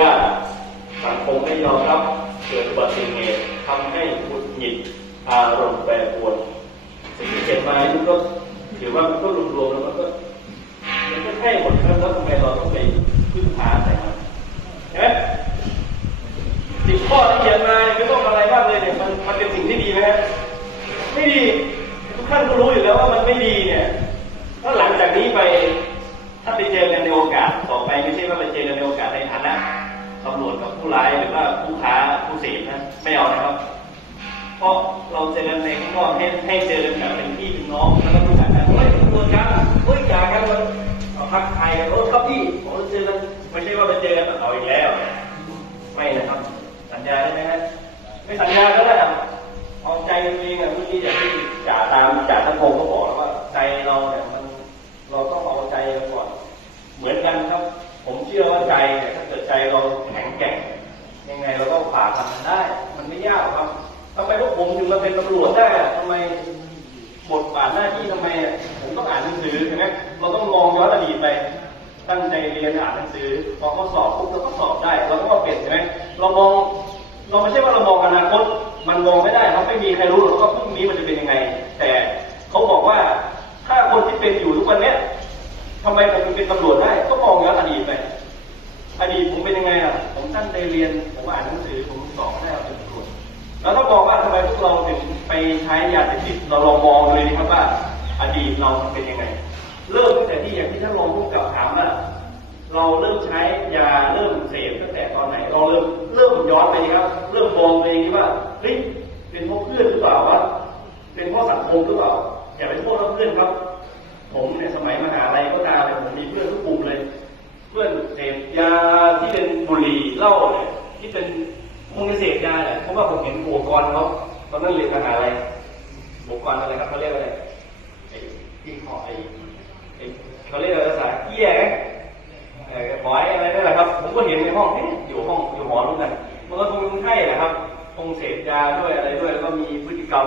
ญาติสังคมไม่ยอมรับเกิดอุบัติเหตุทำให้หงุดหงิดอารมณ์แปรปรวนสิ่งที่เกิดมามันก็ถือว่ามันก็รวมๆแล้วมันก็มันก็แค่หมดครับแล้วทำไมเราต้องไปพึ่งพาแต่มันใช่ไหมสิบข้อที่เขียนมาไม่ต้องอะไรมากเลยเนี่ยมันมันเป็นสิ่งที่ดีไหมฮะไม่ดีทุกท่านก็รู้อยู่แล้วว่ามันไม่ดี ผู้ร้ายหรือว่าผู้ค้าผู้เสพนะไม่เอานะครับ เพราะเราเจอกันในข้างนอกให้ให้เจอกันแบบเป็นพี่เป็นน้องแล้วก็รู้จักกันเฮ้ยตำรวจกันเฮ้ยอย่ากันเลยเอาทักทายกันโอ้ครับพี่ผมเจอกันไม่ใช่ว่าไปเจอกันเอาอีกแล้ว ไม่นะครับ สัญญาได้ไหมฮะไม่สัญญาก็ได้ ยังไงเราก็ฝ่าฟันมันได้ มันไม่ยากครับทำไมพวกผมถึงมาเป็นตำรวจได้ทำไมบทบาทหน้าที่ทำไมผมต้องอ่านหนังสือใช่ไหมเราต้องมองย้อนอดีตไป ตั้งใจเรียนอ่านหนังสือพอเขาสอบปุ๊บเราก็สอบได้ เราก็มาเปลี่ยนใช่ไหมเรามองเราไม่ใช่ว่าเรามองอนาคตมันมองไม่ได้ครับไม่มีใครรู้หรอกว่าพรุ่งนี้มันจะเป็นยังไง แต่เขาบอกว่าถ้าคนที่เป็นอยู่ทุกวันเนี้ยทำไมผมถึงเป็นตำรวจได้ก็มองย้อนอดีตไปอดีตผม เป็นไงอะผมตั้งใจเรียนผมอ่านหนังสือผมสอบได้เป็นตำรวจแล้วถ้ามองว่าทำไมพวกเราถึงไปใช้ยาเสพติดเราลองมองเลยดีครับว่าอดีตเราเป็นยังไง เริ่มตั้งแต่ที่อย่างที่ท่านรองผู้กับถามว่าเราเริ่มใช้ยาเริ่มเสพตั้งแต่ตอนไหน เราเริ่มเริ่มย้อนไปครับ เริ่มมองตัวเองว่าเฮ้ยเป็นเพราะเพื่อนหรือเปล่าวะเป็นเพราะสังคมหรือเปล่าอย่าไปโทษว่าเพื่อนครับ ผมเนี่ยสมัยมหาลัยก็ตามเลยผมมี บุหรี่เหล้าเนี่ยที่เป็นคงจะเสพยาแหละเพราะว่าผมเห็นอุปกรณ์เขาตอนนั้นเรียนมหาลัยอุปกรณ์อะไรครับเขาเรียกว่าอะไรไอ้ที่ขอไอ้เขาเรียกอะไรภาษาเกี้ยไงเอ่อบอยอะไรนั่แหละครับ ผมก็เห็นในห้องเอ๊อยู่ห้องอยู่หอรู้กันมันก็คงเป็นคนไข้แหละครับคงเสพยาด้วยอะไรด้วยแล้วก็มีพฤติกรรม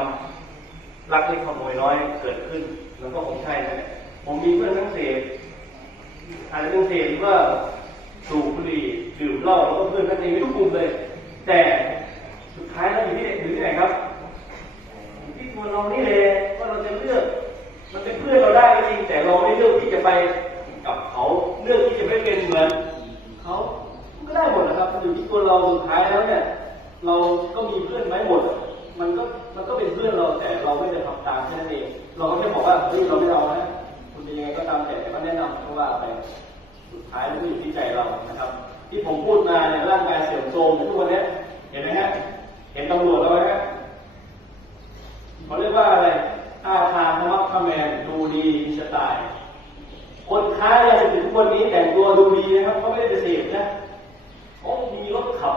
ลักเล็กขโมยน้อยเกิดขึ้น แล้วก็คงใช่นั่นแหละผมมีเพื่อนทั้งเสพอาจจะเป็นเสพหรือว่า สูบบุหรี่ดื่มเหล้าแล้วก็เพื่อนกันเองทุกกลุ่มเลย แต่สุดท้ายแล้วอยู่ที่ไหนอยู่ที่ไหนครับที่ตัวเรานี่เลยว่าเราจะเลือก มันเป็นเพื่อนเราได้ก็จริงแต่เราไม่เลือกที่จะไปกับเขาเลือกที่จะไม่เป็นเหมือนเขาก็ได้หมดนะครับอยู่ที่ตัวเราสุดท้ายแล้วเนี่ยเราก็มีเพื่อนไว้หมด มันก็มันก็เป็นเพื่อนเราแต่เราไม่ได้ทำตามแค่นั้นเองเราก็แค่บอกว่าเฮ้ยเราไม่เอานะคุณจะยังไงก็ตามแต่ก็แนะนำเขาะว่าไปสุดท้ายมันก็อยู่ที่ใจ ที่ผมพูดมาเนี่ยร่างกายเสื่อมโทรมทุกวันนี้เห็นไหมฮะเห็นตำรวจแล้วไหมฮะเขาเรียกว่าอะไรอาทางธรรมะแมนดูดีมีสไตล์คนค้ายาเสพติดทุกวันนี้แต่งตัวดูดีนะครับเขาไม่ได้ไปเสพนะเขามีรถขับ